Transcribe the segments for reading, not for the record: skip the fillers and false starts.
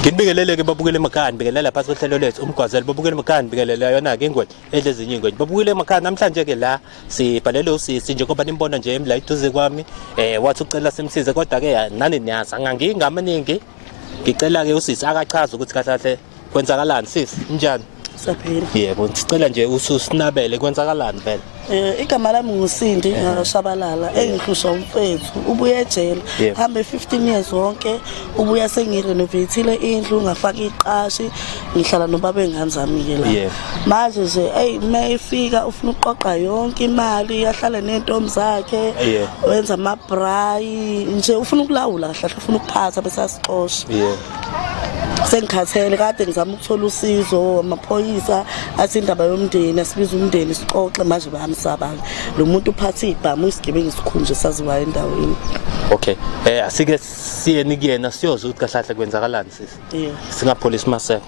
Nginibikelele-ke babukele emakhaya nibikelela phasi kohlelo lethu umgwazelo babukele emakhaya nibikelela yona-ke ingwenya ezinye ingwenya babukele emakhaya namhlanje-ke la sibhalele usisi njengoba nimbona nje la eduze kwami wathi ucela simsize kodwa-ke nani niyazi anganginga amaningi ngicela-ke usisi akachaza ukuthi kahle kahle kwenzakalani sisi njani Saphila. yebo sicela nje ususinabele kwenzakalani vele Igama lami nguSindi ngaShabalala engihlusha umfethu ubuye ejele hambe 15 years wonke ubuya sengirenovate indlu ngafaka iqashi ngihlala nobaba enganzami-ke la manje nje mayifika ufuna uqoqa yonke imali ahlale nentombi zakhe wenza amabhrayi nje ufuna ukulawula kahle ufuna ukuphatha bese asixosha sengikhathele kade ngizama ukuthola usizo amaphoyisa athi indaba yomndeni asibiza umndeni sixoxe manje bayamsaba lo muntu uphatha ibhamu isigebengu isikhunje saziwayo endaweni. Okay asike siyeni kuyena siyoza ukuthi kahle kahle kwenzakalani sisi singapholisi maseko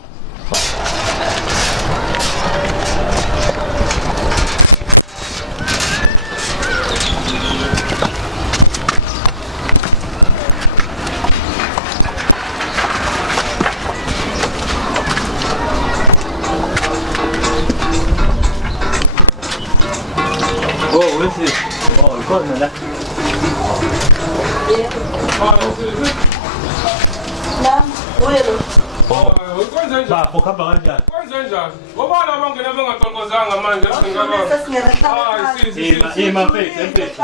Corner là. La, welo. Ba, poka banja. Kwenzenja. Ngoba labangena bengaxokozanga manje singakho. Mfethu.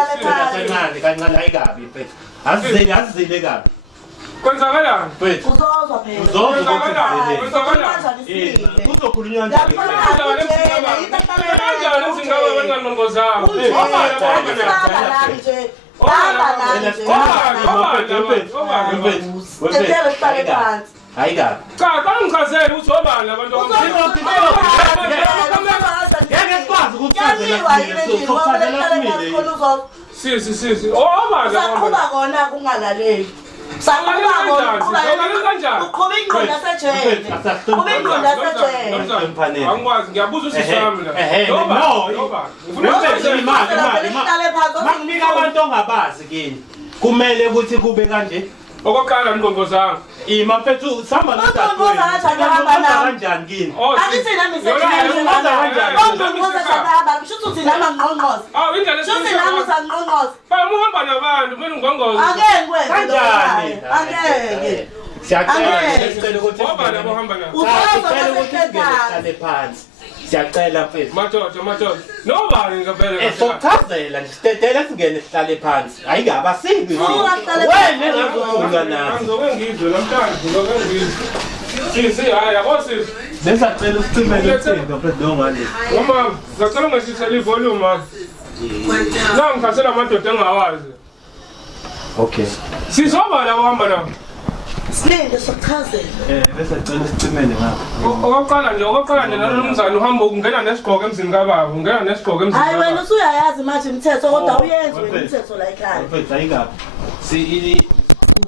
Kancane ayikabi mfethu. Azizile kabi. Kwenzakalani? Mfethu. Uzozwa phela. Kuzokhulunywa njani? Kanjani singaba bengaxokozanga? Ayikabi. Cha, kangichazela ukuthi obani abantu ngeke sikwazi ukuchazela sisi obani saqhuba kona kungalaleli saqhuba kona uqhuba ingqondo asejele uqhuba ingqondo asejele angikwazi ngiyabuza usisami la makunika abantu ongabazi kini kumele ukuthi kube kanje okokuqala ngqongqozanga ima mfethu samba kanjani kini akithi nami shuthi nama ngqongqoza shuthi nami sangqongqoza muhamba nabantu kumele ungqongqoze angeke ngikwenze kanjani angeke siyacela ukuthi obani abohamba nabo sihlale phansi siyacela mfethu madoda nobani ngempela sokuchazela nje sitetele singene sihlale phansi ayikabi asibi wena engazokhulwa nathi ngizwe namhlanje ngizwe sisi hayi yabo sisi besacela usicimele uthando mfethu ngale mama ngicela ungashisela ivolume mama la ngikhasela amadoda engawazi okay sizobala abohamba nabo silinde sokuchazela besacela usicimele ngapha okokuqala nje nalomzana uhamba ungena nesigqoko emzini kababa ungena nesigqoko emzini hayi wena usuyayazi manje imithetho kodwa uyenze wena imithetho la ekhaya mfethu ayikabi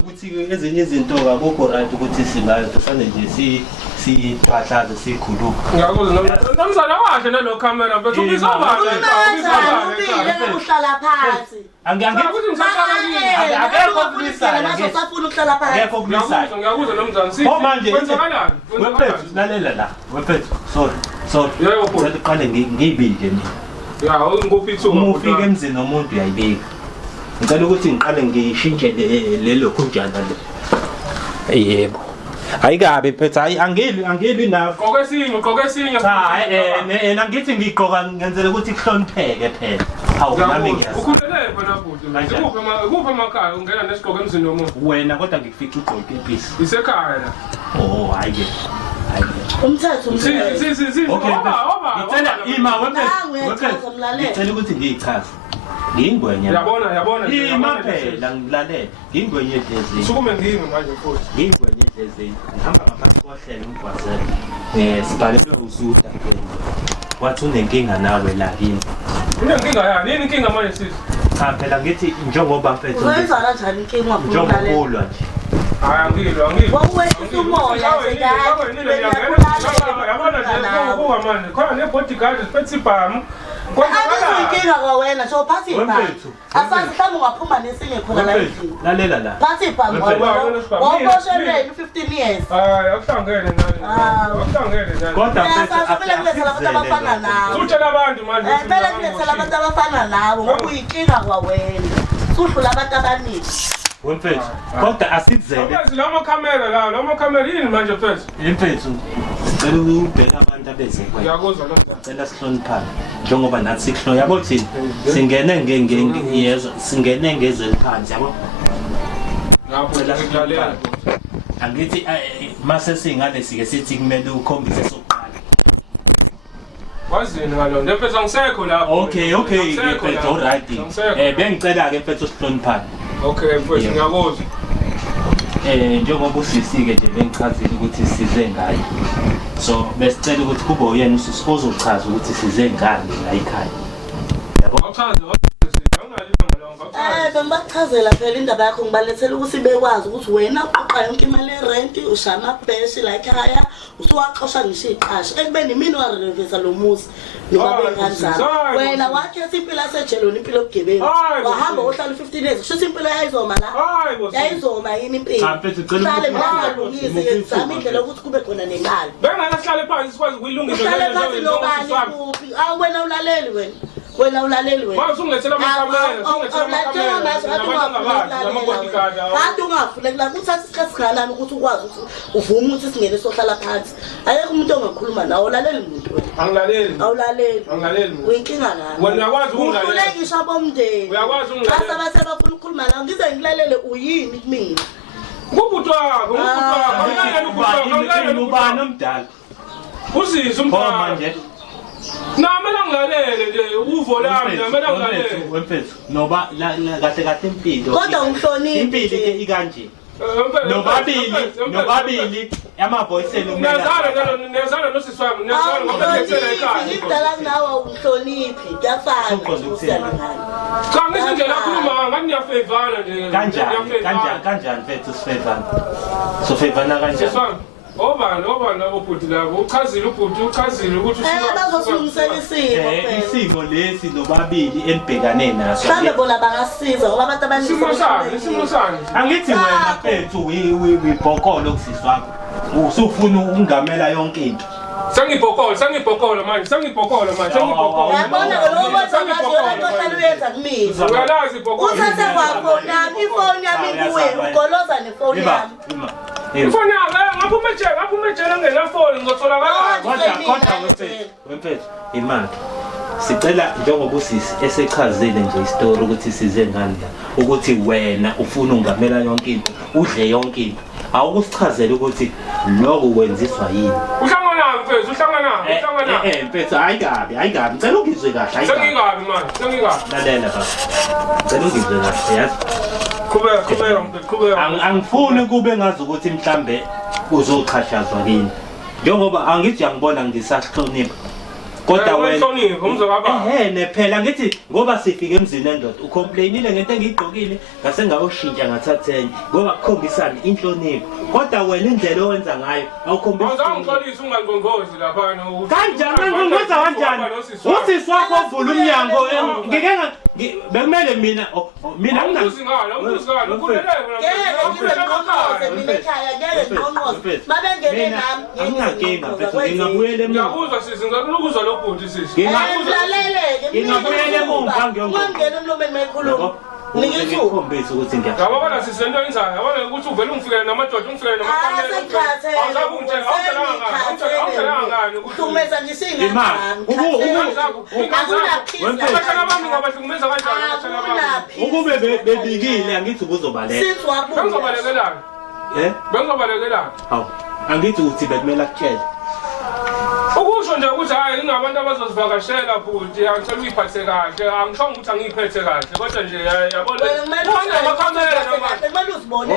ukuthi ezinye izinto akukho right ukuthi singayo kufanele nje siphahlaze sikhuluka ngiyakuzwa nomzana wahle nalo camera mfethu ubizobala uhlala phansi akekho kulisana safuna ukuhlala phansi akekho kulisana ngiyakuzwa nomzana si manje kwenzakalani wefethu lalela la wefethu sorry yebo ngicela uqale ngiyibike mina ya ngikuphi ithuba uma ufika emzini womuntu uyayibika ngicela ukuthi ngiqale ngishintshe lelo kunjana le yebo ayikabi phetha angilwi nawe gqoke esinye cha yena ngithi ngigqoka ngenzela ukuthi kuhlonipheke phela hawu nami ngiyazi ukhulele khona futhi kuphi emakhaya ungena nesigqoko emzini womuntu wena kodwa ngikufica ugqoke impisi isekhaya la hayi umthetho okay ngicela ima wefethu ngicela ukuthi ngiyichaze ngingwenya yabona ima phela ngilalela ngingwenye edlezini sukume ngimi manje futhi ngingwenye edlezini ngihamba ngaphansi kohlelo umgwazelo sibhalelwe usuda wathi unenkinga nawe la yini unenkinga yani yini inkinga manje sisi cha phela ngithi njengoba mfethu wenza kanjani inkinga njengokulwa nje hayi angilwa wawehlisa umoya yabona nje ukuba manje khona ne bodyguard siphethe ibhamu Inkinga kwawena nje uphathi ibhangi. Asazi mhlawumbe ungaphuma nesinye khona la endlini. Lalela la. Phathi ibhangi wawuboshelwe 15 years. Hayi akuhlangene nani. Akuhlangene nani. Kodwa kumele kulethela abantu abafana nawe. Utshela abantu manje. Kumele kulethela abantu abafana nawe ngoba uyinkinga kwawena. Suhlula abantu abaningi. Wemfethu. Kodwa asizele. Lama camera la, lama camera yini manje mfethu? Mfethu. Sicela ubheka abantu abeze kwa. Ngiyakuzwa lo. Sicela sihloniphane. Njengoba nathi sikuhlo yabo thini? Singene yezwe, singene ngezwe phansi yabo. Ngiyacela ukulalela. Angithi mase singale sike sithi kumele ukhombise sokuqala. Wazini ngalona mfethu angisekho lapho. Okay, mfethu alright. Bengicela ke mfethu sihloniphane. Okay mfethu ngiyakuzwa. Njengoba usisike nje bengichazile ukuthi size ngayo. So besicela ukuthi kube uyena uzochaza ukuthi size ngani la ekhaya. Yabo? Awuchaze bengibachazela phela indaba yakho ngibalethela ukuthi bekwazi ukuthi wena uqoqa yonke imali yerent, ushaya amabheshi la ekhaya, usuwaqosha ngisho iqashi. Ekubeni mina warenovate lo muzi noma benganjalo. Wena wakhetha impilo yasejeloni, impilo yobugebengu. Wahamba uhlala 15 years. Kusho impilo yayizoma la. Yayizoma yini impilo? Uhlale ngalungise ngizama indlela yokuthi kube khona nemali. Bengakahlale phansi sikwazi ukuyilungisa Uhlale phansi nobani kuphi? Awu wena ulaleli wena. Wena ulaleli wena. Masungilethela amakamera, Kanti ungafuna la kuthatha isikhathi singanani ukuthi ukwazi ukuthi uvume ukuthi singene sohlala phansi. Ayekho umuntu ongakhuluma nawe, ulaleli umuntu wena. Angilaleli. Awulaleli. Angilaleli. Uyinkinga ngani? Wena uyakwazi ukungilalela. Ukhulekisha bomndeni. Uyakwazi ukungilalela. Basa base bafuna ukukhuluma nawe, ngize ngilalele uyini kumina. Ubutho wakho, ubani omdala? Usizwe umfana manje. Namela ngilalele nje uvo lami, namela ngilalele. Wemfethu, noba kahle impilo. Kodwa ungihloniphe. Impilo ke ikanje. Nobabili amavoyiseli Nezana nosisi wami, nezana ngomethele ekhaya. Ngidala nawe ungihloniphi, kuyafana usiyalingana. Cha ngisho nje lakhuluma ngathi niyafavana nje. Kanjani mfethu sifavana? So favana kanjani? Obani obhuti labo uchazile ubhuti uchazile ukuthi bazosilungisela isimo lesi nobabili enibhekane naso. Mhlambe bona bangasiza ngoba abantu abaningi isimo sani angithi wena mfethu uyibhokolo kusisi wakho usufuna ukungamela yonke into. Sengibhokolo manje yabona lo manje ngihlala uyenza kumina uyalazi ibhokolo uthathe kwakho nami ifoni yami kuwe ugoloza nefoni yami. Ifoni yami ngaphume ejele ngenafoni ngizotholakala. Kodwa wemfethu imali sicela njengoba usisi esechazile nje istory ukuthi size ngani la ukuthi wena ufuna ungamela yonke into udle yonke into awukusichazela ukuthi lokho kwenziswa yini. Uhlangana mfethu uhlangana mfethu ayikabi ngicela ungizwe kahle sengingabi manje lalela baba ngicela ungizwe kahle yazi qhubeka angifuni kube ngazi ukuthi mhlambe uzochashazwa kini njengoba angithi angibona ngisahlonipha kodwa wena phela ngithi ngoba sifike emzini endoda ucomplainile ngento engiyigqokile ngase ngawushintsha ngathathenye ngoba kukhombisana inhlonipho kodwa wena indlela owenza ngayo awukhombisi awuzangixolisa ungangqongozi lapha kanjani ngingqongoza kanjani usisi wakho ovula umnyango bekumele mina ngingazingala ukulele ngingabuyela ngiyakuzwa sisi ngakuzwa lobhuti sisi ngingabuyela emumva ngiyongena emlomeni mayikhuluma ngikhombisa ukuthi ngiyabona sisi lento yenzayo yabona ukuthi uvele ungifikele namadoda ungifikele Hlumeza nje singangani ukube bebikile angithi kuzobaleka bengizobalekelana hawu angithi uthi bekumele akutshele ukusho nje ukuthi hayi ingabantu abazozivakashela futhi angicela uyiphathe kahle angishongo ukuthi angiyiphethe kahle kodwa nje yabona amakhamera kumele uzibone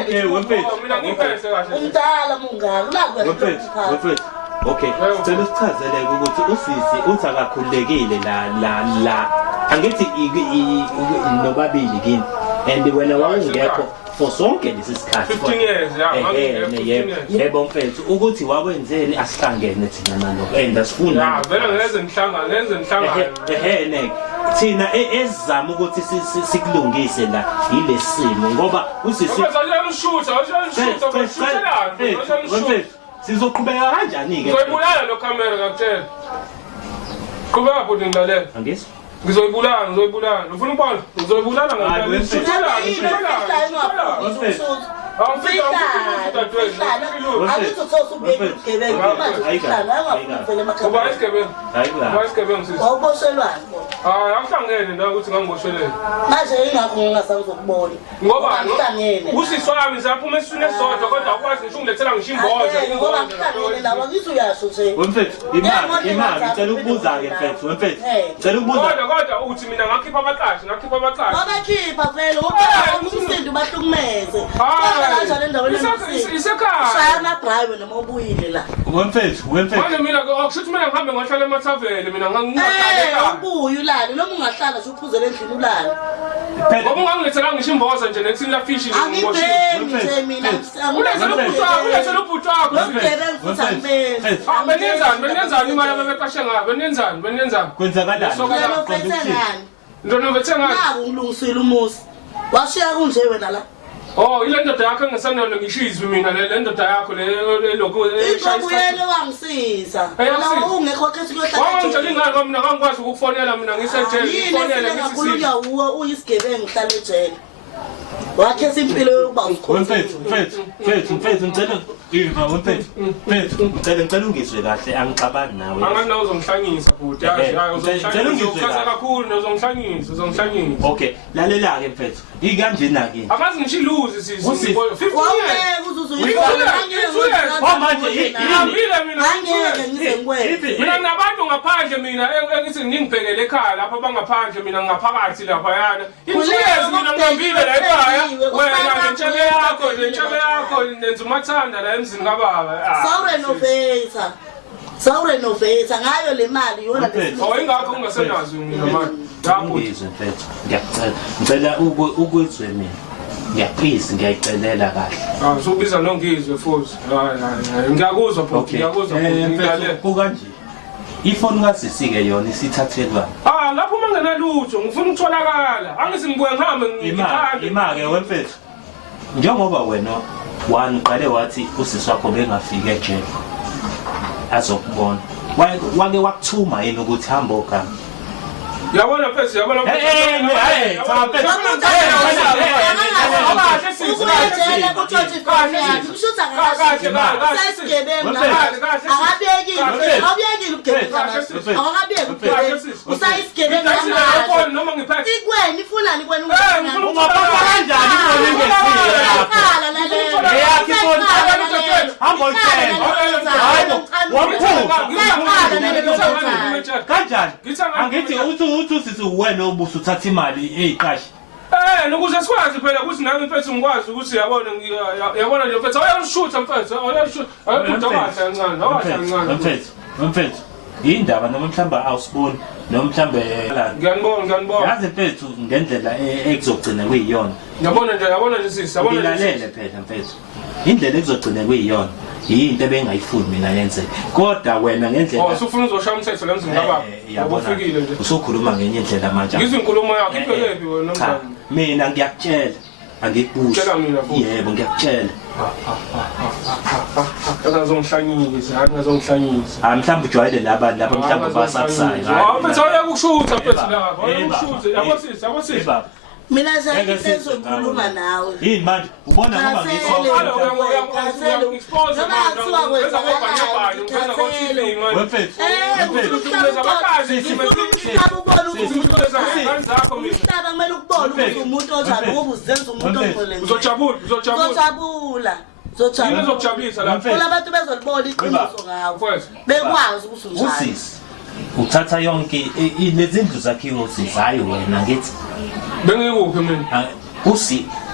mina ngiyiphethe kahle umdala mungani wemfethu okay sicela usichazeleke ukuthi usisi uthi akakhululekile la angithi nobabili kini and wena wawungekho for sonke lesi sikhathi 15 years yebo mfethu ukuthi wakwenzeni asihlangene thina nalokho and asifuna vele ngenze ngihlangane ne thina ezizama ukuthi sikulungise la ile simo ngoba usisi sizoqhubeka kanjani ke ngizoyibulala lo camera ngakutshela qhubeka futhi ngilalela angisi ngizoyibulala ufuna ukubona ngizoyibulala akuhlangene la ukuthi ngangiboshelele manje ingakho ngingasazokubona ngoba usisi wami saphuma esiswini esodwa kodwa akwazi ngisho ungilethela ngisho imboza ngoba kuhlangene nawe ngithi uyasho nje wemfethu imali ngicela ukubuza-ke mfethu wemfethu ngicela ukubuza kodwa uthi mina ngakhipha abaqashi wabakhipha vele umsindi ubahlukumeze kanjalo endaweni shaya amabrayiwe noma ubuyile la wemfethu manje mina akushuthi mina ngihambe ngahlala emathaveni mina ubuye ulale noma ungahlala nje uphuzele endlini ulale ngoba ungangilethela ngisho imboza nje nekuthini la fishi angibhemi nje mina ulethele ubhuti wakho nobugebengu futhi angibhemi benenzani imali abebekashe ngayo benenzani kwenzakalani ntona bethe ngayo nabo ngilungisile umusi washiya kunje wena la ile ndoda yakho engesanalo ngisho izwi mina le ndoda yakho lokhu ishayisile wangisiza wena ungekho khethi wangitshela ingane mina ngangikwazi ukukufonela mina ngisejele ngifonele ngakhulunywa uwe uyisigebengu uhlala ejele wakhetha impilo yokuba wemfethu ngicela ungizwe kahle angixabani nawe angana uzongihlanyisa futhi uzongihlanyisa kakhulu uzongihlanyisa okay lalela-ke mfethu ikanjena-ke akazi ngishiluzi sisi 15 mina nabantu ngaphandle mina engithi ngingibhekele ekhaya lapho bangaphandle mina ngaphakathi laphayana insiyezi mina ngihambile la ekhaya wena nentshebe yakho nenza umathanda la emzini kababa sawurenovator ngayo le mali yona ingakho ungasenazo mina manje mfethu ngiyacela ukwizwe mina ngiyaphiza ngiyayicelela kahle sokubiza nongizwe futhi ngiyakuzwa futhi ngiyakuzwa kukanje ifoni kasisi-ke yona isithathelwa lapho uma ngenalutho ngifuna ukutholakala angithi ngibuye ngihambe ima-ke wemfethu njengoba wena waniqale wathi usisi wakho bengafiki ejele azokubona wake wakuthuma yini ukuthi hamba ogama yabona mfethu kanjani angithi uthi usisi wena ubuso uthatha imali eyiqashi nokuze sikwazi phela ukuthi nami mfethu ngikwazi ukuthi yabona nje mfethu awuyashutha mfethu mfethu yindaba noma mhlawumbe awusiboni noma mhlawumbe ngiyanibona yazi mfethu ngendlela ekuzogcina kuyiyona yabona nje sisi ngilalele phela mfethu indlela ekuzogcina kuyiyona yinto ebengayifuni mina yenzeke kodwa wena ngendlela usufuna uzoshaya umthetho la mzini kababa ufikile nje usukhuluma ngenye indlela manje ngizwe inkulumo yakho iphelele wena cha mina ngiyakutshela angikubuzi yebo ngiyakutshela ngazongihlanyisa mhlawumbe ujwayele labantu lapha mhlawumbe basakusayo mfethu awuyakushutha mfethu lapha awuyakushutha yabosisi mina sengizokhuluma nawe yini manje ubona ngoba umhlaba kumele ukubona ukuthi umuntu onjani ngoba uzenza umuntu ongcwele uzojabula abantu bezolibona iqiniso ngawo bekwazi ukuthi unjani uthatha yonke lezindlu zakhiwe usisi hayi wena ngithi bengikuphi mina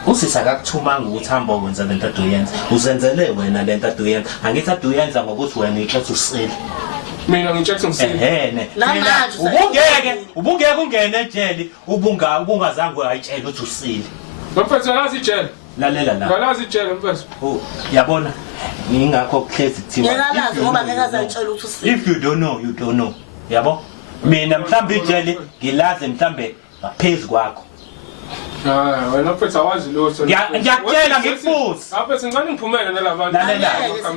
usisi akakuthumanga ukuthi hamba wenza lento ade uyenza uzenzele wena lento ade uyenza angithi ade uyenza ngokuthi wena ikhetha usile mina ngitshethe ngisile ubungeke ungene ejele ubungazange ayitshela ukuthi usile Mfethu lazi ijele. Lalela la. Ngalazi ijele mfethu. Oh, yabona. Ngingakho kuhlezi kuthiwa. Ngiyalazi ngoba ngeke azayitshela ukuthi If you don't know, you don't know. Yabo? Mina mhlambe ijele ngilazi mhlambe ngaphezulu kwakho. Wena mfethu awazi lutho. Ngiyakutshela ngikubuza. Mfethu ngicela ngiphumele nalabantu.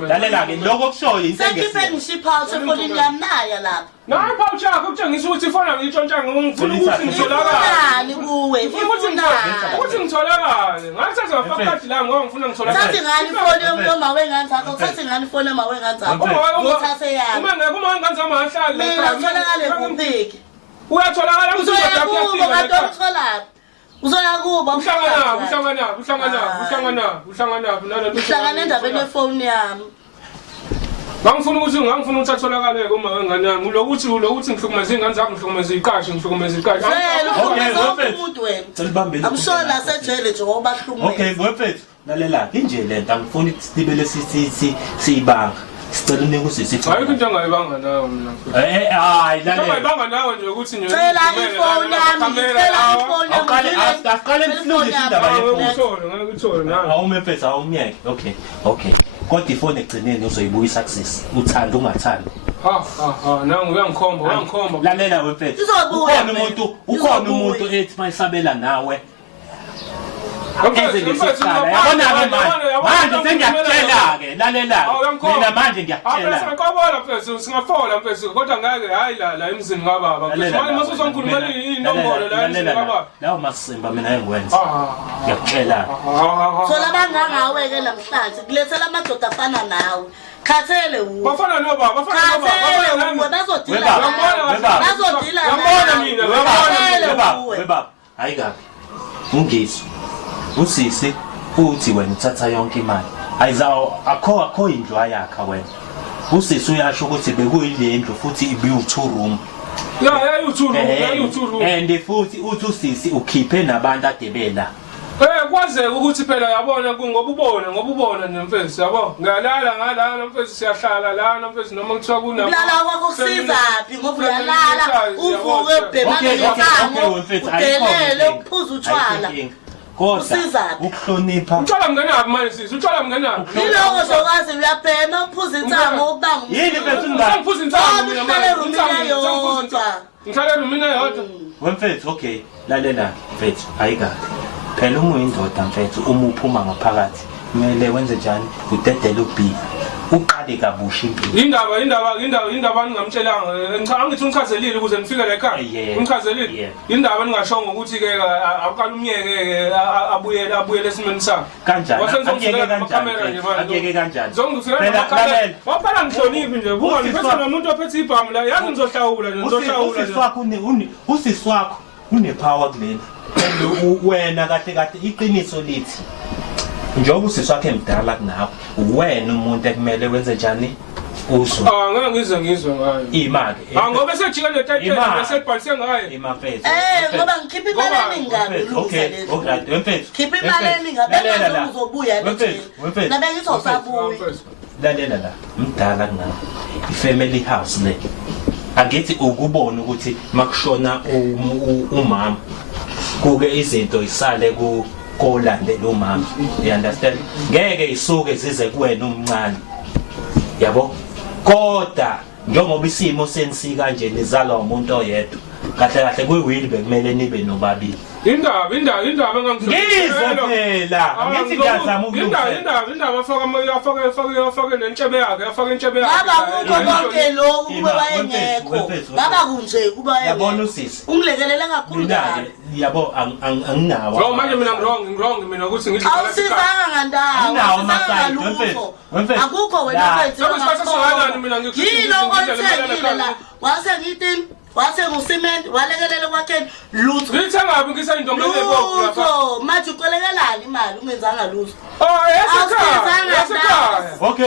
Lalela-ke lokho kushoyo into sengipe ngishipha efonini yami nayo lapha. Nayi phawuthi yakho kutshengisa ukuthi ifona ngiyitshontsha ngifuna ukuthi ngitholakale. Kuwe Ukuthi ngitholakale. Ngathi ngafaka ikhadi lami ngoba ngifuna ngitholakale. Sathi ngani ifoni yomama wengane zakho? Sathi ngani ifoni yomama wengane zakho? Ngithathe yami. Uma ngeke uma ngane zami ahlali la Mina ngitholakale kuphiki. Uyatholakala Uzoya kubo kanti utholaphi? Uzoya kubo uhlangana endabeni yefoni yami. Ngangifuna ukuthi atholakale kuma wengane yami. Lokuthi ngihlukumeza ingane zakho ngihlukumeza iqashe ngihlukumeza iqashe. Umuntu wena. Amsho la sejele nje ngoba bahlumela. Okay, mfethu. Lalela inje lento angifuni ukuthi sibele siyibanga. Sicela unike usisi. Hayi into engayibanga nawe mina. Hayi lalela. Ngayibanga nawe nje ukuthi nje. Cela ifoni yami. Aqale mfundisi indaba yefoni. Ngikuthole nawe. Awumfethu awumyeke. Okay. Kodwa ifoni egcineni uzoyibuya success. Uthanda ungathanda. Nangu uyangikhomba. Lalela wemfethu. Ukhona umuntu ethi mayisabela nawe. Yabona-ke manje sengiyakutshela-ke lalela mina manje ngiyakutshela singafola mfethu kodwa ngeke hayi la emzini kababa mase uzongikhulumela inombolo la emzini kababa lawo masimba mina engikwenza ngiyakutshela Thola bangangawe-ke namhlanje kulethela amadoda afana nawe. Khathele uwe. Bafana nobaba webaba hayi kabi ungizwe usisi uthi wena uthatha yonke imali ayizawo akho indlu yakhe wena usisi uyasho ukuthi bekuyile ndlu futhi ibiyu 2 room yayi-2 room and futhi uthi usisi ukhiphe nabantu adebela kwazeka ukuthi phela yabona ngoba ubona nemfethu yabo ngiyalala ngalana mfethu siyahlala lana mfethu noma kuthiwa kuna ulala kwakho kusizaphi ngoba uyalala uvuke ubhemane ngesango udelele uphuza utshwala kodwa ukuhlonipha utshwala mnganaphi manje sisi utshwala mnganaphi yiloko zokwazi uyabhema uphuza insango ubanga yini mfethu ngiphuza insango mina ngihlale rumina yodwa wemfethu okay lalela mfethu ayikahle phela uma uyindoda mfethu uma uphuma ngaphakathi kumele wenze njani udedele ubhiki uqale kabusha impilo indaba ningamtshelanga angithi ungichazelile ukuze nifike la ekhaya ungichazelile indaba ningashongo ukuthi ke aqala umyeke abuyele esimeni sakhe kanjani akuyeke kanjani phela waphala ngihloniphi nje kungangiphethe nomuntu ophethe ibhamu la yazi ngizohlawula usisi wakho unepower kulena wena kahle iqiniso lithi njengoba usisi wakhe emdala kunawe wena umuntu ekumele wenze njani uzwe ngeke ngizwe ngayo imake ngoba sejika le title besebhalise ngayo imafethu ngoba ngikhipha imali eningabe okay wemfethu khipha imali eningabe bese uzobuya wemfethu nabe ngizosabuya lalela la mdala kunawe ifamily house le angithi ukubona ukuthi makushona umama kuke izinto isale kolandela umama you understand ngeke isuke zize kuwena umncane yabo kodwa njengoba isimo senisika kanje nizalwa umuntu oyedwa kahle kuyiwili bekumele nibe nobabili indaba ngizwe phela ngithi ngiyazama indaba afake nentshebe yakhe afake intshebe yakhe ngaba kukho konke lokhu kube wayengekho ngaba kunje kuba yabona usisi ungilekelela kakhulu kabi yabo anginawo no manje mina ngirong mina ukuthi ngithi awusizanga ngandawo wemfethu akukho wena mfethu mina yilo konke la wase ngithi wase ngucement walekelela kwakheni lutho ngithengapi ngisayintombi lebophu lapha manje uqolekelani imali ungenzanga lutho yasekhaya okay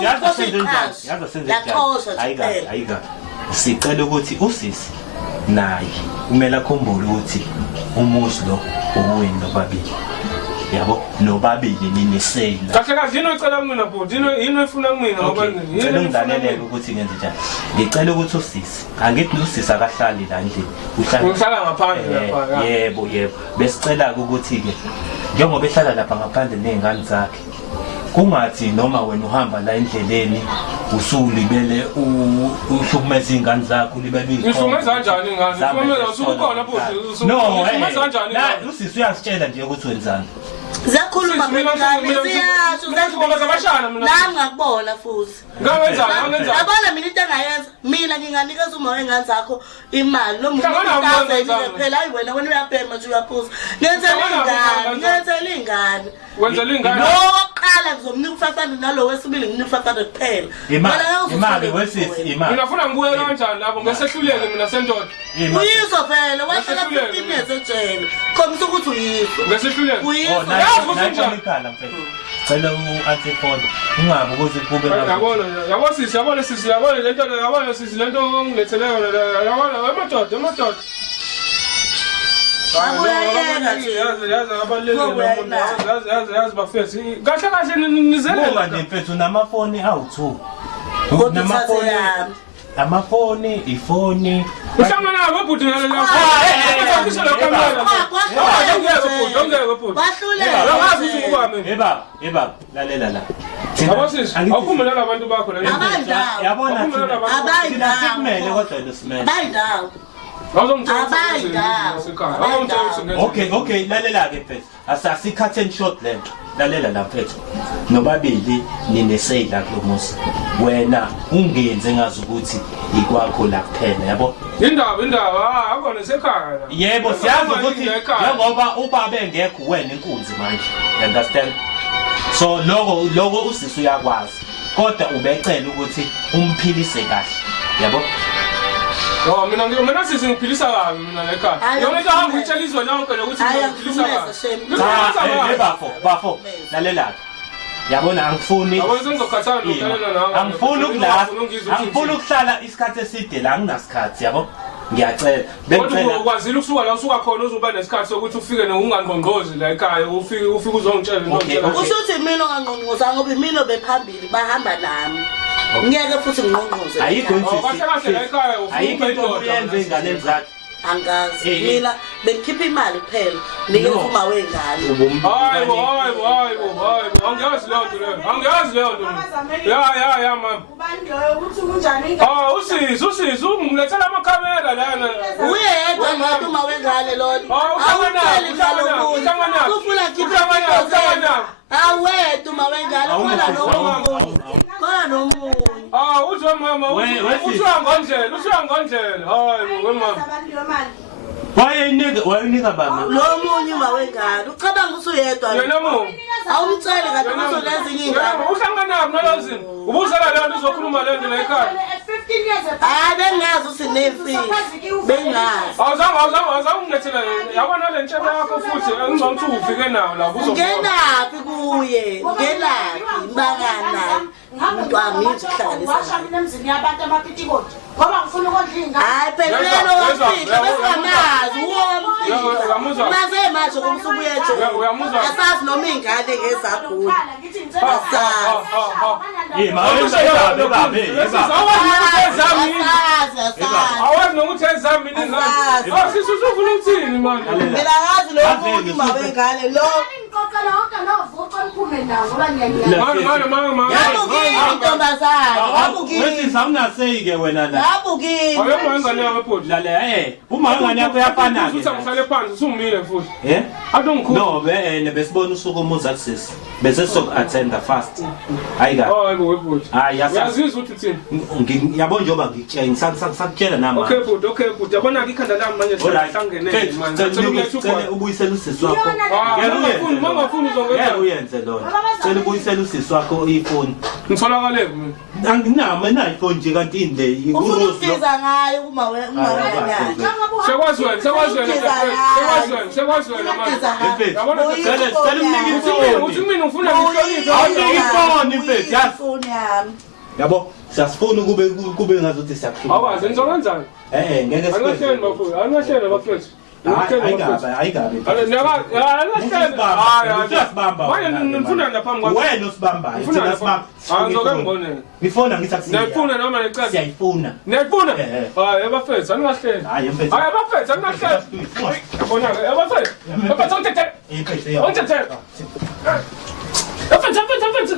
yaza senze ayika sicela ukuthi usisi naye kumele akhumbule ukuthi umuzi lo uwini nobabili yabo nobabili ninesela kahle kahle yini ocela kumina bhuti yini efuna kumina ngoba ngicela ungilaleleke ukuthi ngenze njani ngicela ukuthi usisi angithi usisi akahlali la endlini uhlala ngaphandle lapha yebo besicela ukuthi ke njengoba ehlala lapha ngaphandle nezingane zakhe kungathi noma wena uhamba la endleleni usulibele uhlukumeza izingane zakho libele ihlukumeza kanjani ingane ihlukumeza usukhona bhuti uhlukumeza kanjani usisi uyasitshela nje ukuthi wenzani ziyakhuluma mina siyasho nami ngakubona futhi yabona mina into engayenza mina nginganikeza uma wengane zakho imali noma phela hayi wena uyabhema nje uyaphuza ngenzela ingane loqala ngizomnika u500 nalo wesibili nginika u500 kuphela imali wesisi imali mina ufuna ngibuye kanjani lapho ngesehluleke mina sendoda uyisho vele wahlala 15 years ejele khomisa ukuthi uyisho ngesehluleke uyisho ikhala mfethu cela u-antiphone ungabi ukuthi kube yabona sisi yabona lento ongiletheleyo yabona amadoda yazi bafethi kahle kahle nizelela nje mfethu namafoni awu2 amafoni ifoni uhlangana nabo bhuti lapho eba lalela la abasisi awuphumele labantu bakho yabona thina sikumele kodwa nosimele Okay, lalela ke mfethu. Asikhathe in short lento. Lalela la mfethu. Nobabili ninesela kulomuzi. Wena ungenze ngazi ukuthi ikwakho la kuphela, yabo? Indaba, akona sekhaya. Yebo, siyazi ukuthi njengoba ubaba engekho wena inkunzi manje. You understand? So lokho usisi uyakwazi. Kodwa ubecela ukuthi umphilise kahle. Yabo? mina sisi ngiphilisa kabi mina lekhaya yona into hamba uyitshela izwe lonke lokuthi ngiphilisa kabi bafo lalela yabona angifuni angifuni ukuhlala isikhathi eside la nginasikhathi yabo ngiyacela bengicela ukwazile ukusuka la usuka khona uzoba nesikhathi sokuthi ufike ungangqongqozi la ekhaya ufike uzongitshela into usho ukuthi mina ongangqongqoza ngoba mina bephambili bahamba nami ngeke futhi ngqongqoze ayikho ayikho into oyenze ingane zakhe angazi mina bengikhipha imali kuphela ngiyevuma wengane hayibo angiyazi leyo nto ya mama ubandloyo ukuthi kunjani usisi ungilethela amakhamera lana uyedwa ngathi uma wengane lona awethu uma wengane khona nomunye uzwe mama usuya ngondlela hayibo wemama wayenika baba lo munye uma wengane ucabanga usuyedwa yena mo awumceli ngathi uzolezinye ingane uhlangana nabo nalozini ubuzela leyo nto uzokhuluma le nto la ekhaya bengazi usinemfihlo bengazi awuzange ungilethela yabona le ntshebe yakho futhi engizokuthi ufike nawo la ngenaphi kuye ngenaphi mbangana umuntu amithi kuhlanganisa emzini yabantu amapitikoti ngoba ngifuna ukondla ingane hayi phela lelo wamfihlo besingamazi womfihlo maze manje kumsubuye nje asazi noma ingane ngezagula awazi nokuthi ezami ingane sisi usufuna ukuthini manje mina ngazi lo muntu uma wengane lo awunaseyike wena la uma ingane yakho yafana uhlale phansi usungimile futhi no besibona usuku umuza kusisi bese soku-attenda fast hayi uyazizwa ukuthi uthini yabo njengoba ngisakutshela nama okay bhuti yabona-ke ikhanda lami manje cela ubuyisele usisi wakho uyenze lona cela ubuyisele usisi wakho ifoni ngitholakale mina anginama naifoni nje kanti indle ufunusiza ngayo uma wengane sekwazi wena uthi mina ufuna ifoni mfethu yabo siyasifuna kube ngazuthi siyakhuluma awazi ngizokwenza ngeke angahleli bafowethu ayikabi Manje lapha manje. wena usibambayo thina sibamba Angizoke ngibone. ngifuna ngithi Niyayifuna noma necela? siyayifuna Niyayifuna? Hayi abafethu angahleli. hayi mfethu Hayi abafethu angahleli. Yabona ke abafethu. Abafethu ongithethe. iphethe Ongithethe. Abafethu.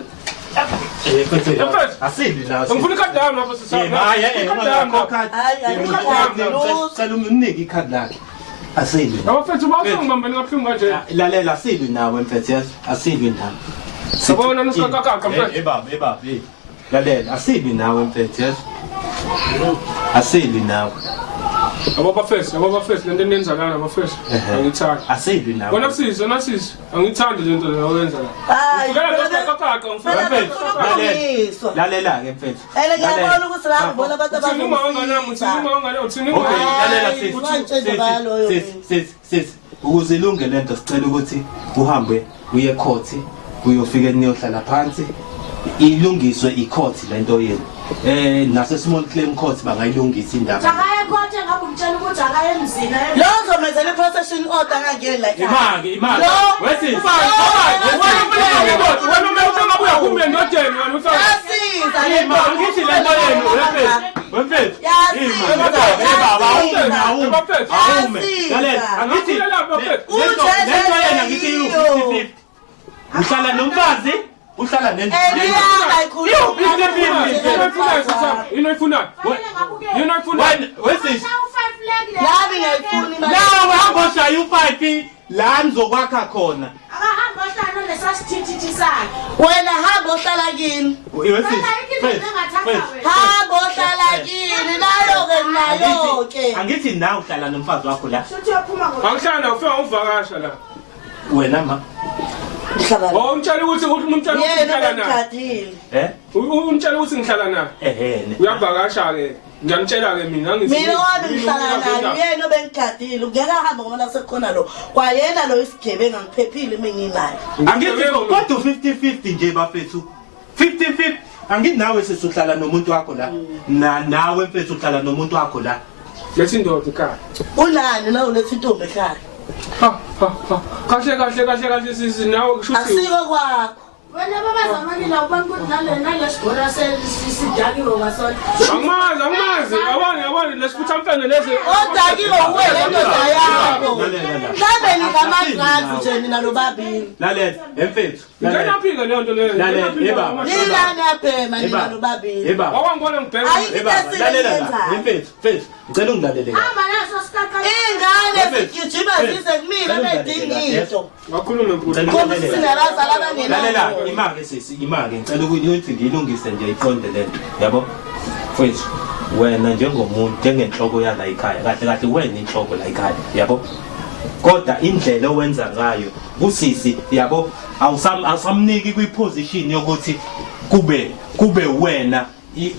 asili naso Ngifuna ikhadi lami lapha sisapha. hayi cela umnike ikhadi lakhe asili Abafethu bawusengibambeni kabuhlungu kanje. lalela asili nawe mfethu yes asili nawe Sabona nisikakaka mfethu. ebaba lalela asili nawe mfethu yes asili nawe Abafethu lento enenza lana abafethu. Angithandi. asili nawe Bona sisi. Angithandi lento le oyenza la. Hayi. Ngicela nisikakaka mfethu. lalela ke mfethu Ngiyabona ukuthi la ngibona abantu sis ukuze ilunge lento sicela ukuthi uhambe uye ecourt uyofika niyohlala phansi ilungiswe icourt lento yenu nase small claim court bangayilungisa indaba Akaye konke ngabe umtshela ukuthi akaye emzini. Lonzo menzele procession order ngangeni la ekhaya. imali wesisi Wena umewusengabuya kumbe ndodeni wena uthi Yasiza ngithi lento yenu wemfethu awume lalela angithi lento yena ngithi you uhlala nomfazi uhlala Inoyifuna. wesisi Nami ngiyayifuna imali. nawe hamboshaya u5 la nizokwakha khona Akahamba ohlala nesasithithi sakhe. Wena hamba ohlala kini. Hamba ohlala kini nayo ke. angithi nawe uhlala nomfazi wakho la Futhi uyaphuma ngo. Angihlala ufika uvakasha la. wena ma Ngihlala. Umtshela ukuthi umtshela ukuthi Yena ngihlala naye. bengikhathile. Umtshela ukuthi ngihlala naye. Uyavakasha ke. Ngiyamtshela ke mina ngithi. Mina wami ngihlala naye yena bengikhathile. Ngeke ahamba ngoba la sekukhona lo. Kwayena lo isigebenga ngiphephile menginayo. angithi kodwa 50-50 nje bafethu 50-50 angithi nawe sisuhlala nomuntu wakho la nawe mfethu uhlala nomuntu wakho la Lethi ndoda ekhaya. Unani na ulethi intombi ekhaya? Kahle sisi nawe kusho ukuthi Asiko kwakho. Wena babazamani la ubani ukuthi nalesigora sidakiwe ngasona. Angimazi yabona lesifutha mfene lezi Odakiwe uwena indoda yakho. Ngabe ningamadrugs nje nina nobabili. lalela mfethu ngiyaphinga leyo nto leyo Lalela, ebaba. Nilani yaphema nina nobabili. Wawangibona ngibheka Ayikho lalela la esenza. mfethu ngicela ungilalele kahle Hamba naso sikaka. Ingane zigijima zize kumina nedingito. ngakhuluma nkulu Kodwa sinabazali lalela abangenayo. imake sisi imake ngicela ukuthi ngiyilungise nje iqonde lento yabo mfethu wena njengomuntu njengenhloko yala ekhaya kahle wena inhloko la ekhaya yabo kodwa indlela owenza ngayo usisi yabo awusamniki kwiposition yokuthi kube wena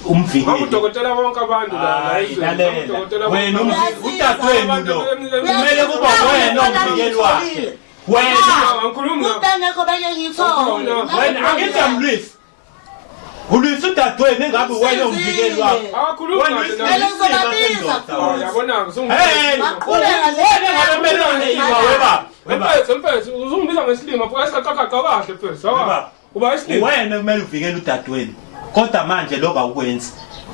umvikeli udokotela bonke abantu la lalela wena udadewenu lo kumele kuba wena umvikeli wakhe wena ngikhuluma Utengekho beke ngithole. wena angijamlwisi ulwisa udadewenu engabe wena umvikeli wakhe akakhuluma wena Vele ngizobabiza futhi. yabona hey Maqhubeka ngabe melone iwa weba mfethu uzungibiza ngesilima futhi asikaqaqaqa kahle mfethu uba isilima wena kumele uvikele udadewenu kodwa manje lokho awukwenzi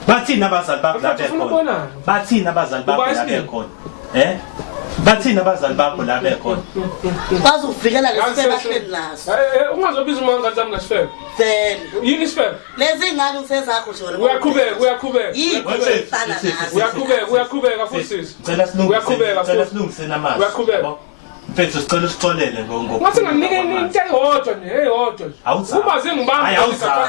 bathina abazali bakho la bekhona bathina abazali bakho la bekhona bathina abazali bakho la bekhona bazokuvikela lesifebe ahleli naso. ungazobiza uma ngathi sami ngasifebe Vele. yini isifebe Lezi ngane usezakho nje wena. uyaqhubeka Yikho efana nazo. uyaqhubeka futhi sisi cela Uyaqhubeka, silungise namazwi Uyaqhubeka. mfethu sicela usixolele ngathi nginike into eyodwa nje eyodwa uma zingibambi awuzami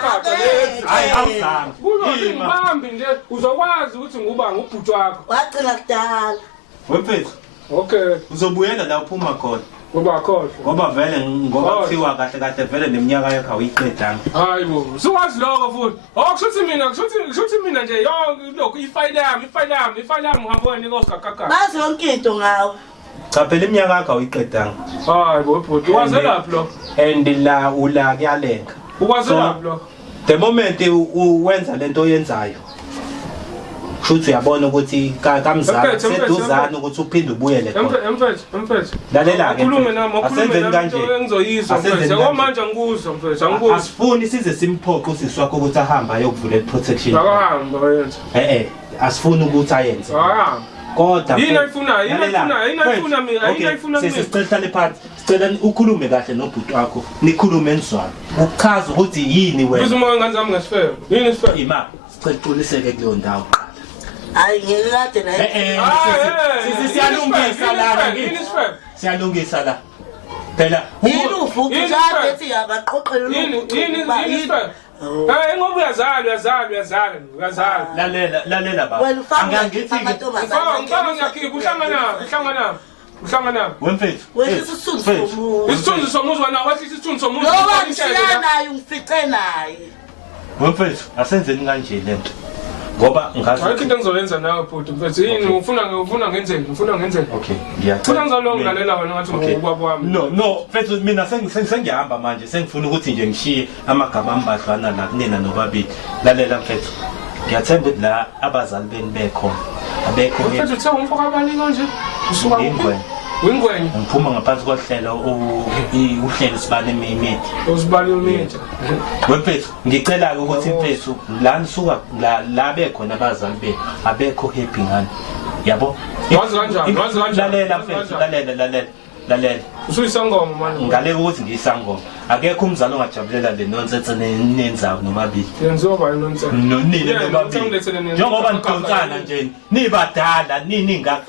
ngibambi nje uzokwazi ukuthi nguba ngubhuti wakho Wagcina kudala. wemfethu okay uzobuyela la uphuma khona ngoba khohle ngoba vele ngoba kuthiwa kahle vele neminyaka yakho ayiqedanga hayi bo siwazi lokho futhi kushuthi mina nje yonke lokho ifile yami ngihamba wena ngosakaka Bazi yonke into ngawe. cha phela iminyaka yakho ayiqedanga hayi bo bhuti wazelaphi lo and la kuyalenga ukwazelaphi lo the moment uwenza lento oyenzayo Futhi uyabona ukuthi kamzala seduzana ukuthi uphinde ubuyele khona. Mfethu. Lalela ke. Ukhulume nami, Asenzeni kanje. Engizoyizwa mfethu. Ngoba manje angikuzwa mfethu, angikuzwa. Asifuni size simphoqe usisi wakho ukuthi ahambe ayokuvula protection. Akahamba yenza. Asifuni ukuthi ayenze. Akahamba. Kodwa yini ayifuna mina. Sicela phansi. Sicela ukhulume kahle nobhuti wakho. Nikhulume nizwana. Ukuchaza ukuthi yini wena. Uzuma ngane zami ngesifebe. Yini isifebe? Ima, sicela uqiniseke kuleyo ndawo qala. Hayi ngeke kade la. Siyalungisa la. Siyalungisa la. Phela yini uvuka njalo ethi abaqoqele umuntu. Yini isifebe? Ngoba uyazala. Lalela baba. Angangithi ngifaka ngiyakhipha uhlangana. Wemfethu. Isithunzi somuzi wena wahlisa isithunzi somuzi. Ngoba ngishiya naye ungifice naye. Wemfethu, asenzeni kanje lento. Ngoba ngazi into engizoyenza nawe bhuti mfethu yini ufuna ngenzeni Okay, ngiyacela. Funa ngizalo ngilalela wena ngathi ngubaba wami. No mfethu mina sengihamba manje sengifuna ukuthi nje ngishiye amagama ambadlwana la kunina nobabili. Lalela mfethu. Ngiyathemba ukuthi la abazali beni bekhona. Abekho yini? Mfethu uthe umfaka abani kanje? Usuka Wingwenye. Ngiphuma ngaphansi kohlelo uhlelo sibane imithi. Usibani imithi. Wemfethu, ngicela ukuthi mfethu la nisuka la bekhona abazali benu abekho happy ngani. Yabo? Wazi kanjani? Lalela mfethu, lalela. Usuyisangoma manje. Ngale ukuthi ngiyisangoma. Akekho umzali ongajabulela le nonsense nenzayo nomabili. Yenziwa bani nonsense? Nonile nomabili. Njengoba nidonsana nje, nibadala, ingane.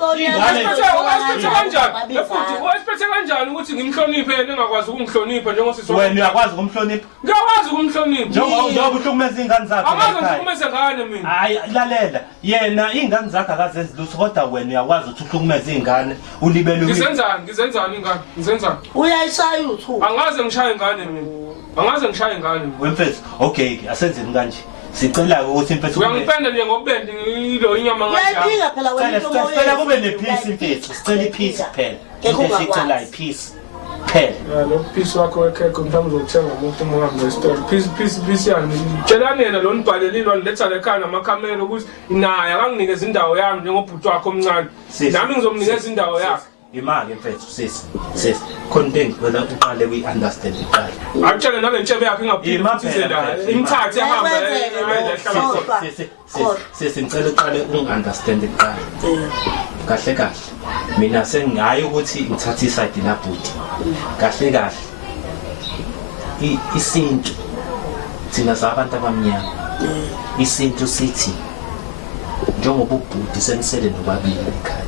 Wasiphethe kanjani ukuthi ngimhloniphe ningakwazi ukungihlonipha njengosisi wena uyakwazi ukumhlonipha? Ngiyakwazi ukumhlonipha. Njengoba uhlukumeza ingane zakhe. Akazi ukuhlukumeza ngane mina. Hayi lalela, yena ingane zakhe akazenzi lutho kodwa wena uyakwazi ukuthi uhlukumeza ingane, ulibele ngizenzani ingane? Ngizenzani? Uyayishaya uthu. Angaze ngishaye ingane mina. Wemfethu, okay ke asenzeni kanje. Sicela ukuthi mfethu uyangipenda nje ngobende ilo inyama nganje. Uyayidinga phela wena into moya. Sicela kube nepeace mfethu. Sicela ipeace phela. Into esicela ipeace phela. Lo peace wakho ekhekho mhlawumbe uzothenga umuntu omhambe store. Peace yani. Tshelani yena lo nibhalelile letha lekhaya namakhamera ukuthi naye akanginikeza indawo yami njengobhuti wakho omncane. Nami ngizomnikeza indawo yakhe. Imali mfethu sis content whether uqale we understand iqala akutshela nale ntshebe yakhe ingaphithizela imthathe ehamba sis ngicela uqale ungunderstand iqala kahle mina sengayi ukuthi ngithatha iside labhuti kahle isintu thina sabantu abamnyama isintu sithi njengoba ubhuti senisele nobabili ekhaya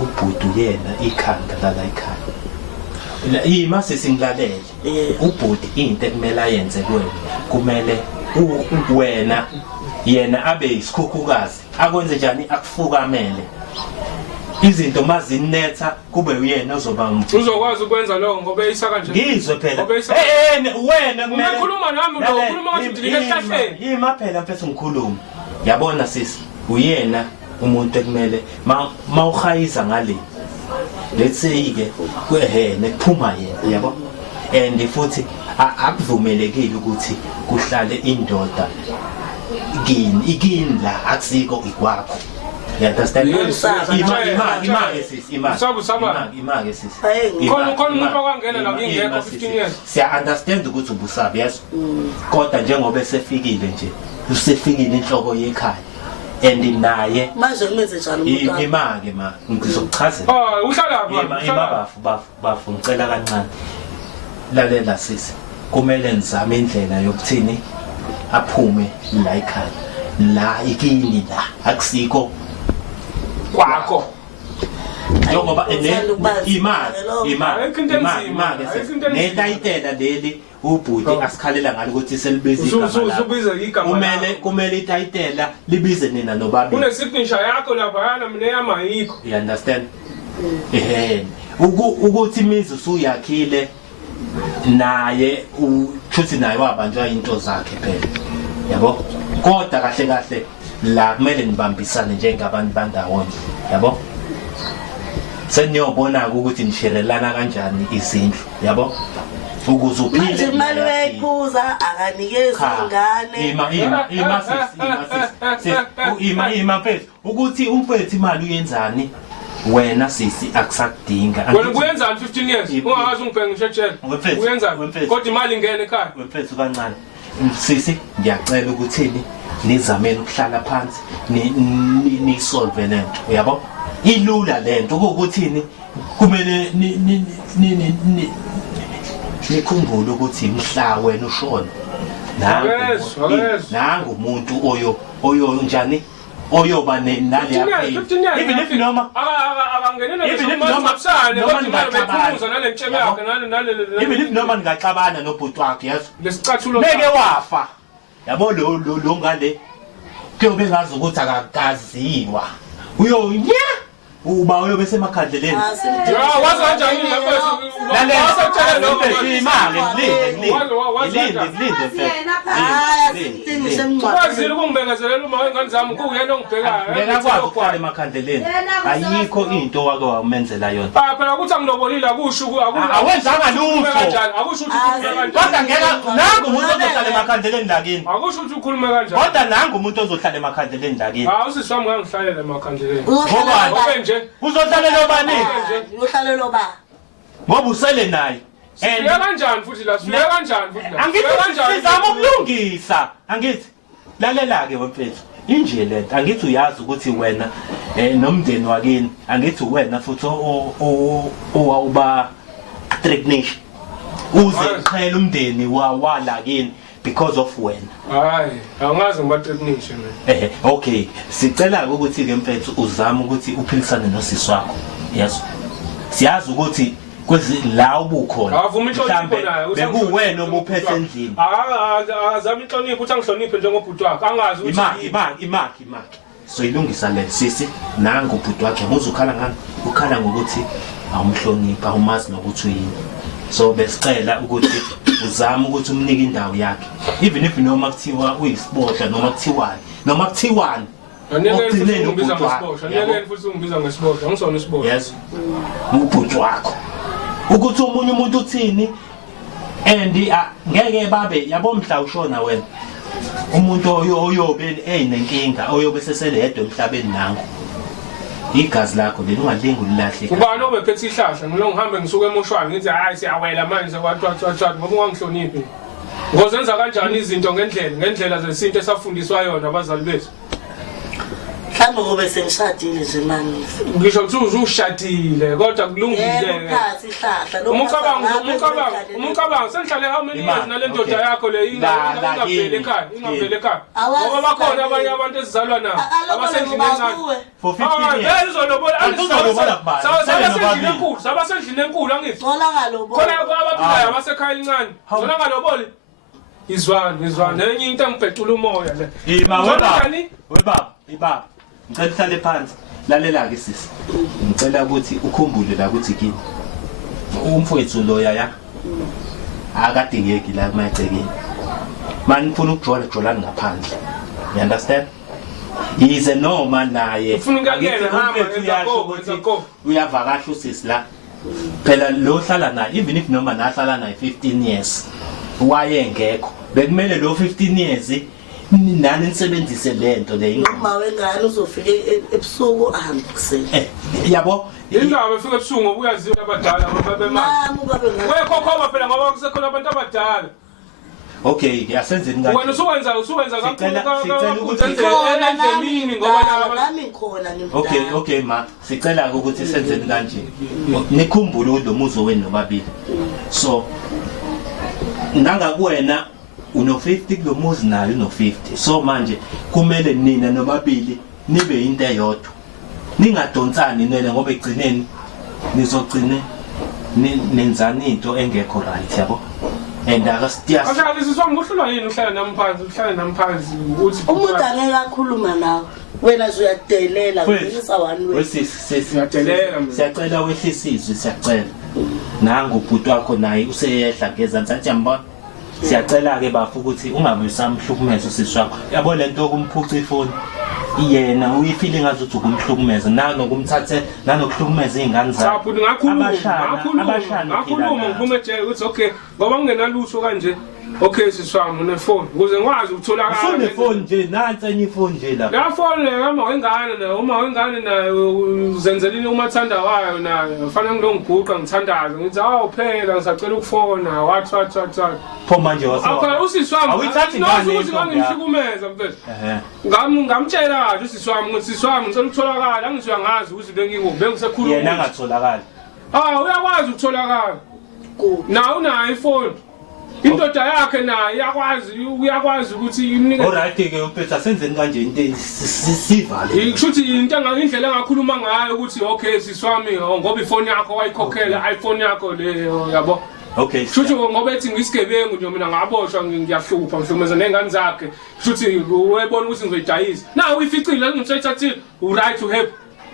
ubhuti yena ikhanda lala ekhaya yima sesingilalele ubhuti into ekumele ayenze kuwena kumele wena yena abe isikhukhukazi akwenze njani akufukamele izinto mazinetha kube uyena ozoba uzokwazi ukwenza lokho ngoba eyisa kanje ngizwe phela wena kumele ukhuluma nami lo ukhuluma ngathi ngidile ehlahleni yima phela mfethu ngikhuluma yabona sisi uyena umuntu ekumele mawukhayisa ngale let's say ke kwehene kuphuma yena yabo and futhi akuvumelekile ukuthi kuhlale indoda ikini la akusiko ikwakho you understand imake sis khona umuntu okwangena la ingekho 15 years siya understand ukuthi ubusabi yes kodwa njengoba esefikile nje usefikile inhloko yekhaya and naye manje kumenze njani umuntu imake ngizokuchazela uhlala bafu ngicela kancane lalela sisi kumele nizame indlela yokuthini aphume la ekhaya la ikini la akusiko kwakho njengoba imali netayitela leli ubhuti asikhalela ngalo ukuthi selibizwe igama lakho kumele itayitela libize nina nobabili une signature yakho lapha yana mina yami ayikho you understand ukuthi imizi usuyakhile naye uthi naye wabanjwa into zakhe phela yabo kodwa kahle la kumele nibambisane njengabantu bandawonye yabo seniyobona ukuthi nisherelana kanjani izindlu yabo ukuze uphile manje imali uyayiphuza akanikezi ingane ima mfethu ukuthi umfethu imali uyenzani wena sisi akusakudinga wena kuyenzani 15 years ungazi ungibheke ngishejele uyenzani kodwa imali ingene ekhaya mfethu kancane sisi ngiyacela ukuthini nizameni ukuhlala phansi nisolve lento yabo ilula lento ukuthi kumele nikhumbule ukuthi mhla wena ushona nangu umuntu oyo njani oyoba nali yaphe even if noma ningaxabana nobhuti wakhe yazo meke wafa yabo lo ngale kuyobe ngazi ukuthi akakaziwa uba uyobe semakhandleleni wazi kanjani kwazile ukungibekezelela uma wengane zami kuyena ongibhekayo emakhandleleni ayikho into wake wamenzela yona phela ukuthi angilobolile akusho awenzanga lutho kodwa ngeke nangu umuntu ozohlala emakhandleleni lakini akusho ukuthi ukhulume kanjani kodwa nangu umuntu ozohlala emakhandleleni lakini usisi wami ngangihlalela emakhandleleni uzohlalela obani uyohlalela oba ngoba usele naye sifika kanjani futhi la sifika kanjani futhi la angithi sizama ukulungisa angithi lalela ke wemfethu inje lento angithi uyazi ukuthi wena nomndeni wakini angithi wena futhi owuba threatening uze ukhayela umndeni walakini because of wena hayi angazi ngiba threatening mina okay sicela ukuthi ke mfethu uzame ukuthi uphilisane nosisi wakho yes siyazi ukuthi kwezi la ubukhona mhlambe bekuwena obuphethe endlini azami inhlonipho uthi angihloniphe njengobhuti wakhe angazi ukuthi imaki so ilungisa le sisi nangu ubhuti wakhe muze ukhala ngani ukhala ngokuthi awumhlonipha awumazi nokuthi uyini so besicela ukuthi uzame ukuthi umnike indawo yakhe even if noma kuthiwa uyisiboshwa noma kuthiwani Ngiyeke futhi ungibiza ngesiboshwa angisona isiboshwa yes ubhuti wakho ukuthi umunye umuntu uthini and ngeke babe yabo mhla ushona wena umuntu oyobe nenkinga oyobe sesele yedwa emhlabeni nangu igazi lakho leli ungalingi ulilahle ubani obephethe ihlahla ngilo ngihambe ngisuka emoshwani ngithi hayi siyawela manje kwathi ngoba ungangihloniphi ngozenza kanjani izinto ngendlela zesinto esafundiswa yona abazali bethu mhlawumbe ngobe sengishadile nje manje ngisho ukuthi uzushadile kodwa kulungile umucabanga sengihlale how many years nale ndoda yakho le ingavele ekhaya ngoba bakhona abanye abantu esizalwa nabo abasendlini encane for 15 years sabasendlini enkulu angithi xola ngalobo khona abaphilayo abasekhaya elincane zona ngaloboli izwane enye into engibhecula umoya le webaba ngicela uhlale phansi lalela ke sisi ngicela ukuthi ukhumbule la ukuthi kini umfowethu loya ya akadingeki la kumagcekeni manje ngifuna ukujolana ngaphandle you understand yize noma naye uyavakasha usisi la phela lo hlala naye even if noma nahlala naye 15 years wayengekho bekumele lo 15 years nani nisebenzise lento le ingoma wengane uzofike ebusuku ahambe kuseni yabo indaba efika ebusuku ngoba uyaziwa abadala babemali wekhokhoba phela ngoba kusekhona abantu abadala okay yasenzeni kahle wena usuwenza kakhulu ukuthi endlemini ngoba nami ngikhona okay ma sicela ukuthi senzeni kanje nikhumbule ukuthi lo muzo wenu nobabili so nangakuwena uno50 kulomuzi nayo uno50 so manje kumele nina nobabili nibe into eyodwa ningadonsani nene ngoba egcineni nizogcine nenzani into engekho right yabo and akasitiyasi akasizwa ngohlulwa yini uhlala namphansi ukuthi umuntu angeke akhuluma nawe wena uyadelela ngisa one way siyacela wehlisa izwi siyacela nangu ubhuti wakho naye useyehla ngezansi athi yambona siyacela ke bafu ukuthi ungabe usamhlukumeza usisi wakho yabo lento okumphuca ifoni yena uyifile ngazuthi ukumhlukumeza nanokumthathe nanokuhlukumeza izingane zakhe. Sapho ngakhuluma ngiphume ejele ukuthi okay ngoba ngingenalutho kanje okay siswami unefoni ukuze ngikwazi ukutholakala. Unefoni nje nansi enye ifoni nje lapha. La phone ngama wengane nayo uma wengane nayo uzenzelini umathanda wayo nayo fanele ngilongiguqa ngithandaze ngithi awuphela ngisacela ukufona wathi pho manje okay usiswami awuyithathi ngane ukuthi ngangihlukumeza mfethu ngamtshela kahle usiswami ukuthi siswami ngicela ukutholakala angizwe ngazi ukuthi bengisekhuluma yena angatholakala uyakwazi ukutholakala nawe unayo ifoni indoda yakhe naye uyakwazi ukuthi imnike alright ke umpethu asenzeni kanje into sivale ngishuthi indlela engakhuluma ngayo ukuthi okay siswami ngoba ifoni yakho wayikhokhela iPhone yakho leyo yabo okay shuthi ngoba ethi ngisigebengu nje mina ngaboshwa ngiyahlupha mhlumeza nengane zakhe shuthi wayebona ukuthi ngizoyidayisa nawe uyificile ngitshayithathile right to help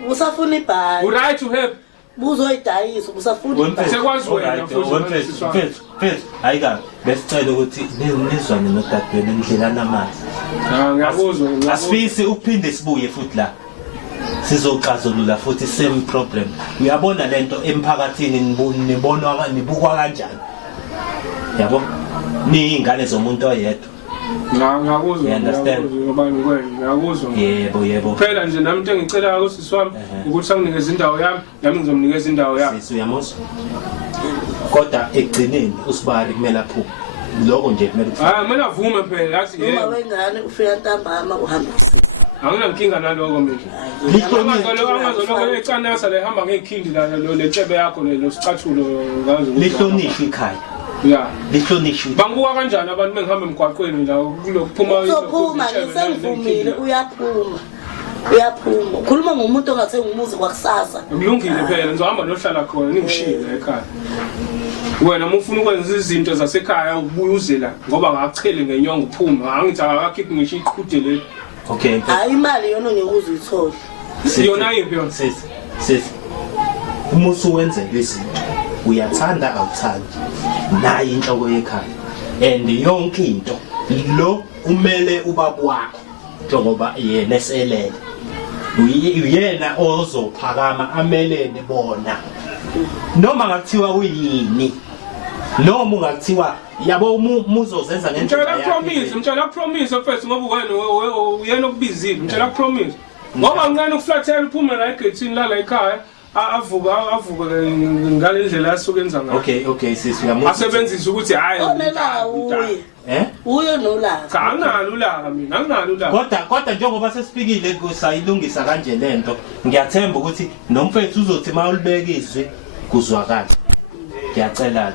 usafuna ibhali right to help buzoyidayisa usafuna ibhali sekwazi wena mfethu ayika besicela ukuthi nizwane nodadewenu endlelana amanzi ngiyakuzwa asifisi ukuphinde sibuye futhi la sizoxazulula futhi same problem uyabona lento emphakathini nibukwa kanjani yabo niyingane zomuntu oyedwa ngiyakuzwa ngiyakuzwa yebo phela nje nami into engicela kusisi wami ukuthi anginikeze indawo yami nami ngizomnikeza indawo yami sisi uyamuzwa kodwa ekugcineni usibali kumele aphume lokho nje kumele kumele avume phela yathi uma wengane ufika ntambama uhamba usisi anginankinga naloko mina angazoloko ecanasa lehamba ngekhindi la letshebe yakho losicathulo ngazi lihlonishwe ikhaya lihlonishwe banguka kanjani abantu bengihamba emgwaqweni la kulokuphuma uzophuma ngisengivumile uyaphuma ukhuluma ngomuntu ongathengi umuzi kwakusasa kulungile phela ngizohamba nohlala khona ningishiye ekhaya wena mufuna ukwenza izinto zasekhaya ubuye uze la ngoba ngachele ngenyongo uphuma angithi akakhiphi ngisho iqhude le okay hayi imali yona ngeke uzuyithola yona yiphi yona sisi umusu wenze izinto uyathanda awuthandi nayi inhloko yekhaya and yonke into lo umele ubaba wakho njengoba yena eselele uyena ozophakama amelene bona noma ngakuthiwa uyini noma ungakuthiwa yabo muzozenza ngendlela yakhe mtshela promise first ngoba wena uyena okubizile mtshela promise ngoba ngicela ukuflathela uphume la egethini la ekhaya avuka ngale ndlela asuke enza ngayo okay sisi uyamuzwa asebenzisa ukuthi hayi uyo nolaka anginalo ulaka mina anginalo ulaka kodwa njengoba sesifikile kusayilungisa kanje lento ngiyathemba ukuthi nomfethu uzothi mawulibekizwe kuzwakala ngiyacela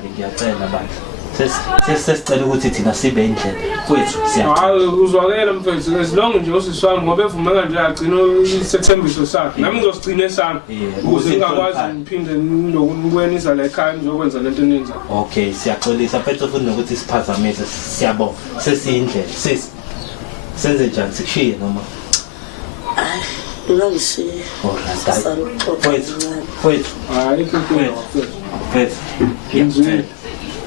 bandla sesicela ukuthi thina sibe indlela kwethu hayi uzwakela mfethu as long nje usiswami ngoba evumeka nje agcina isethembiso sakhe nami ngizosigcina esami ukuze ngingakwazi ngiphinde nokwenisa la ekhaya ngizokwenza lento eninza okay siyaxolisa mfethu futhi nokuthi siphazamise siyabonga sesiyindlela senze njani sikushiye noma unangishiye kwethu hayi kwethu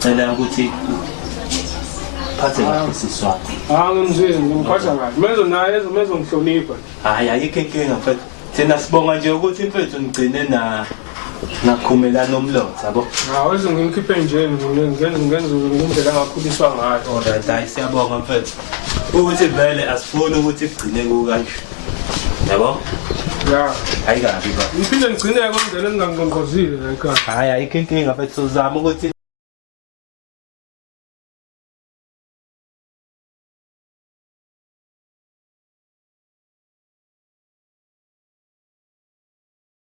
cela ukuthi phathe kahle siswapha ngimzweni ngiphatha kahle mezo ngihlonipha hayi ayikho inkinga mfethu thina sibonga nje ukuthi mfethu nigcine nakhumelana nomlotha yabo weze ngimkhiphe nje ngenza indlela angakhuliswa ngayo alright hayi siyabonga mfethu ukuthi vele asifuni ukuthi sigcine kukanje yabo hayi kabi ba ngiphinde ngigcine konke endingangqongqozile la ekhaya hayi ayikho inkinga mfethu uzama ukuthi